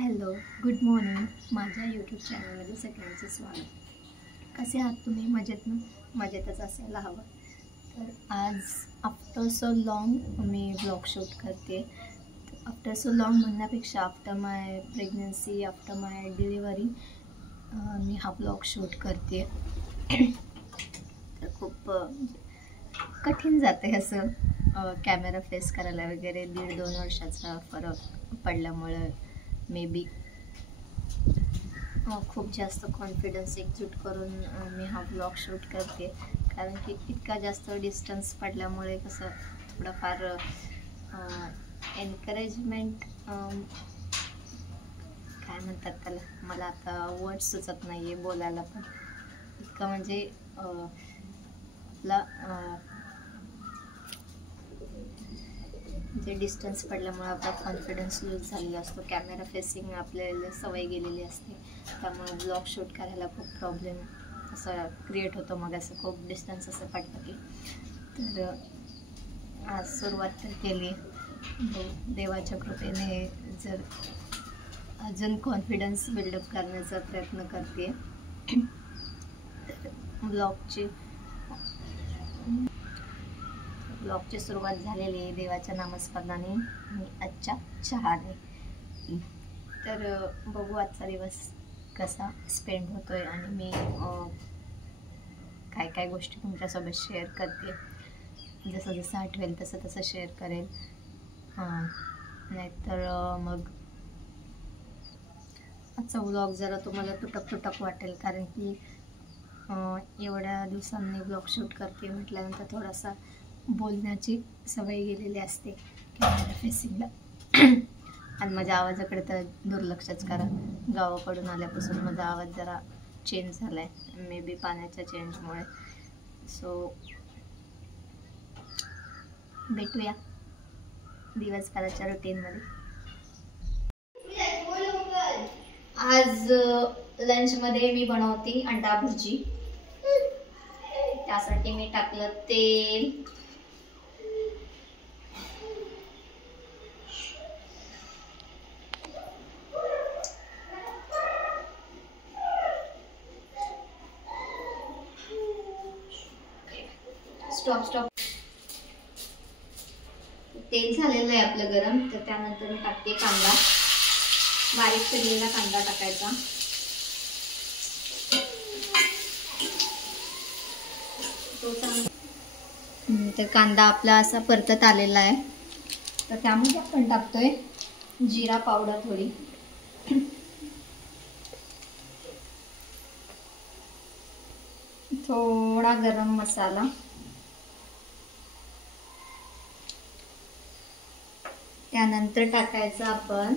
Hello, good morning. माझ्या YouTube चॅनलमध्ये सगळ्यांचं स्वागत. कसे आहात तुम्ही? मजेतच असायला हवं. तर आज आफ्टर सो लॉंग मी ब्लॉग शूट करते. आफ्टर सो लॉंग म्हणण्यापेक्षा आफ्टर माय प्रेग्नन्सी, आफ्टर माय डिलिव्हरी मी हा ब्लॉग शूट करते. तर खूप कठीण जाते असं कॅमेरा फेस करायला वगैरे. 1.5-2 वर्षाचा फरक पडल्यामुळे मे बी खूप जास्त कॉन्फिडन्स एकजूट करून मी हा ब्लॉग शूट करते. कारण की इतका जास्त डिस्टन्स पडल्यामुळे कसं थोडंफार एनकरेजमेंट काय म्हणतात त्याला, मला आता वर्ड सुचत नाही आहे बोलायला. पण इतकं म्हणजे आपला जे डिस्टन्स पडल्यामुळे आपला कॉन्फिडन्स लूज झालेला असतो. कॅमेरा फेसिंग आपल्याला सवय गेलेली असते, त्यामुळे ब्लॉग शूट करायला खूप प्रॉब्लेम असा क्रिएट होतो. मग असं खूप डिस्टन्स असं पडतं की. तर आज सुरुवात तर केली. देवाच्या कृपेने जर अजून कॉन्फिडन्स बिल्डअप करण्याचा प्रयत्न करते. ब्लॉगची सुरुवात झालेली आहे देवाच्या नामस्मरणाने आणि आजच्या चहाने. तर बघू आजचा दिवस कसा स्पेंड होतोय आणि मी काय काय गोष्टी तुमच्यासोबत शेअर करते. जसं जसं आठवेल तसं तसं शेअर करेल. नाहीतर मग आजचा व्लॉग जरा तुम्हाला तुटक वाटेल, कारण की एवढ्या दिवसांनी ब्लॉग शूट करते म्हटल्यानंतर थोडासा बोलण्याची सवय गेलेली असते कॅमेरा फेसिंगला. आणि माझ्या आवाजाकडे तर दुर्लक्षच करा. गावाकडून आल्यापासून माझा आवाज जरा चेंज झाला आहे, मे बी पाण्याच्या चेंजमुळे. सो भेटूया दिवसभराच्या रुटीनमध्ये. आज लंचमध्ये मी बनवते अंडा भुर्जी. त्यासाठी मी टाकलं तेल, स्टॉप तेल झालेलं आहे आपलं गरम. तर त्यानंतर मी टाकते कांदा. बारीक चिरलेला कांदा टाकायचा. तर कांदा आपला असा परतत आलेला आहे. तर त्यामध्ये आपण टाकतोय जिरा पावडर थोडी, थोडा गरम मसाला, त्यानंतर टाकायचा आपण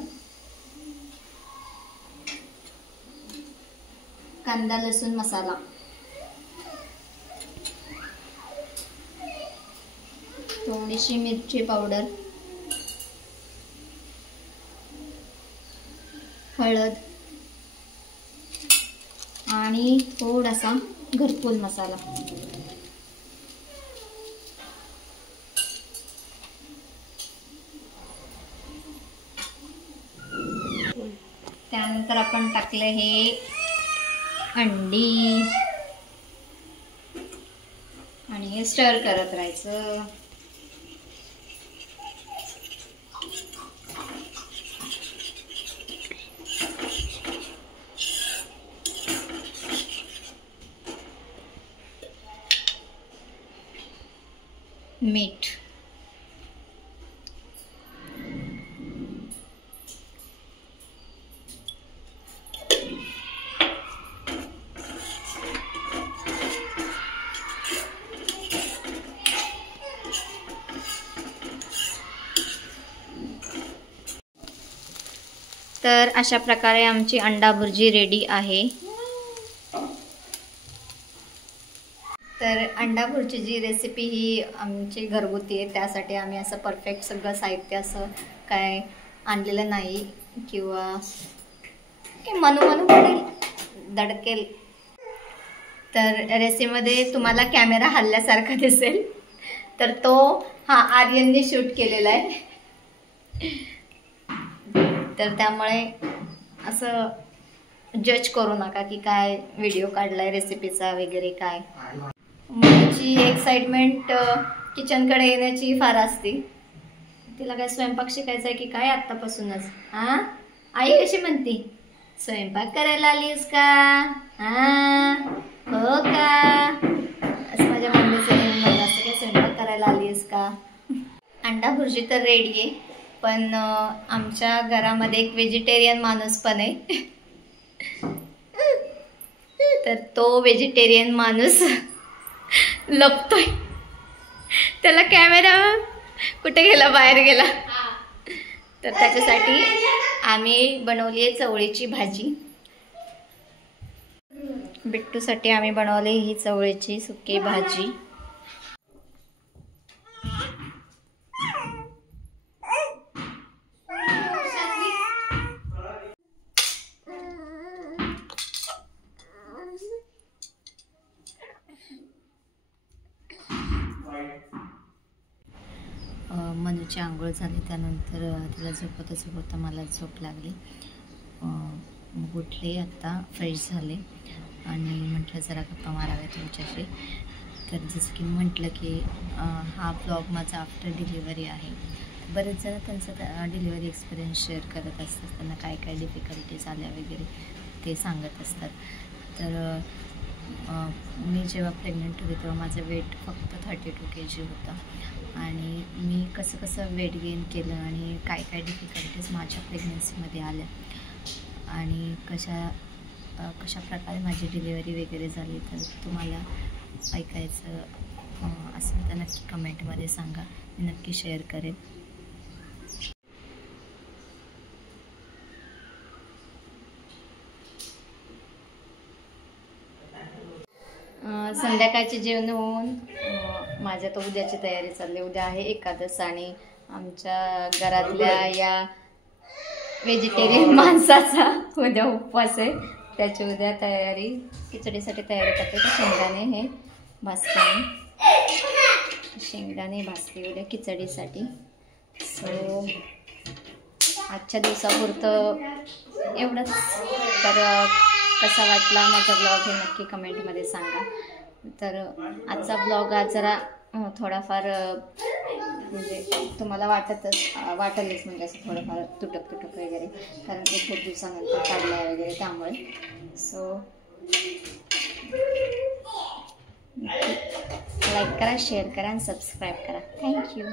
कांदा लसूण मसाला, थोडीशी मिरची पावडर, हळद आणि थोडासा घरकुल मसाला. त्यानंतर आपण टाकले हे अंडी आणि हे स्टर करत राहायचं. मीठ, तर अशा प्रकारे आमची अंडा भुर्जी रेडी आहे. तर अंडा भुर्जीची रेसिपी ही आमची घरगुती आहे, त्यासाठी आम्ही असं परफेक्ट सगळं साहित्य असं काय आणलेलं नाही किंवा मनू पडेल दडकेल. तर रेसिपीमध्ये तुम्हाला कॅमेरा हल्ल्यासारखा दिसेल, तर तो हा आर्यनने शूट केलेला आहे. तर त्यामुळे असं जज करू नका की काय व्हिडिओ काढलाय रेसिपीचा वगैरे काय. मुलीची एक्साइटमेंट किचनकडे येण्याची फार असते. तिला काय स्वयंपाक शिकायचा आहे की काय आत्तापासूनच. हा आई कशी म्हणते, स्वयंपाक करायला आलीस का? हा हो का, असं माझ्या मम्मीचं म्हणणं असतं की स्वयंपाक करायला आलीस का. अंडा भुर्जी तर रेडी आहे, पण आमच्या घरामध्ये एक व्हेजिटेरियन माणूस पण आहे. तर तो व्हेजिटेरियन माणूस लपतोय. त्याला कॅमेरा कुठे गेला, बाहेर गेला. तर त्याच्यासाठी आम्ही बनवली आहे चवळीची भाजी. बिट्टूसाठी आम्ही बनवली ही चवळीची सुकी भाजी. मनूची आंघोळ झाली, त्यानंतर तिला झोपता मला झोप लागली. मग उठले, आत्ता फ्रेश झाले आणि म्हटलं जरा गप्पा माराव्या तुमच्याशी. तर जसं की म्हटलं की हा ब्लॉग माझा आफ्टर डिलिव्हरी आहे. बरेच जण त्यांचा डिलिव्हरी एक्सपिरियन्स शेअर करत असतात, त्यांना काय काय डिफिकल्टीज आल्या वगैरे ते सांगत असतात. तर मी जेव्हा प्रेग्नंट होते तेव्हा माझं वेट फक्त 32 kg होतं आणि मी कसं वेट गेन केलं आणि काय काय डिफिकल्टीज माझ्या प्रेग्नन्सीमध्ये आल्या आणि कशा प्रकारे माझी डिलिव्हरी वगैरे झाली, तर तुम्हाला ऐकायचं असेल तर नक्की कमेंटमध्ये सांगा, मी नक्की शेअर करेन. संध्याकाळचे जेवण होऊन माझ्या तर उद्याची तयारी चालली. उद्या आहे एकादश आणि आमच्या घरातल्या या व्हेजिटेरियन माणसाचा उद्या उपवास आहे. त्याची उद्या तयारी, खिचडीसाठी तयारी करते. तर शेंगदाणे भाजते उद्या खिचडीसाठी. सो आजच्या दिवसापुरतं एवढंच. तर कसा वाटला माझा ब्लॉग हे नक्की कमेंटमध्ये सांगा. तर आजचा ब्लॉग आज जरा थोडाफार म्हणजे तुम्हाला वाटेलच म्हणजे असं थोडंफार तुटक वगैरे, कारण ते खूप दिवसानंतर काढलं आहे वगैरे त्यामुळे. सो लाईक करा, शेअर करा आणि सबस्क्राईब करा. थँक्यू.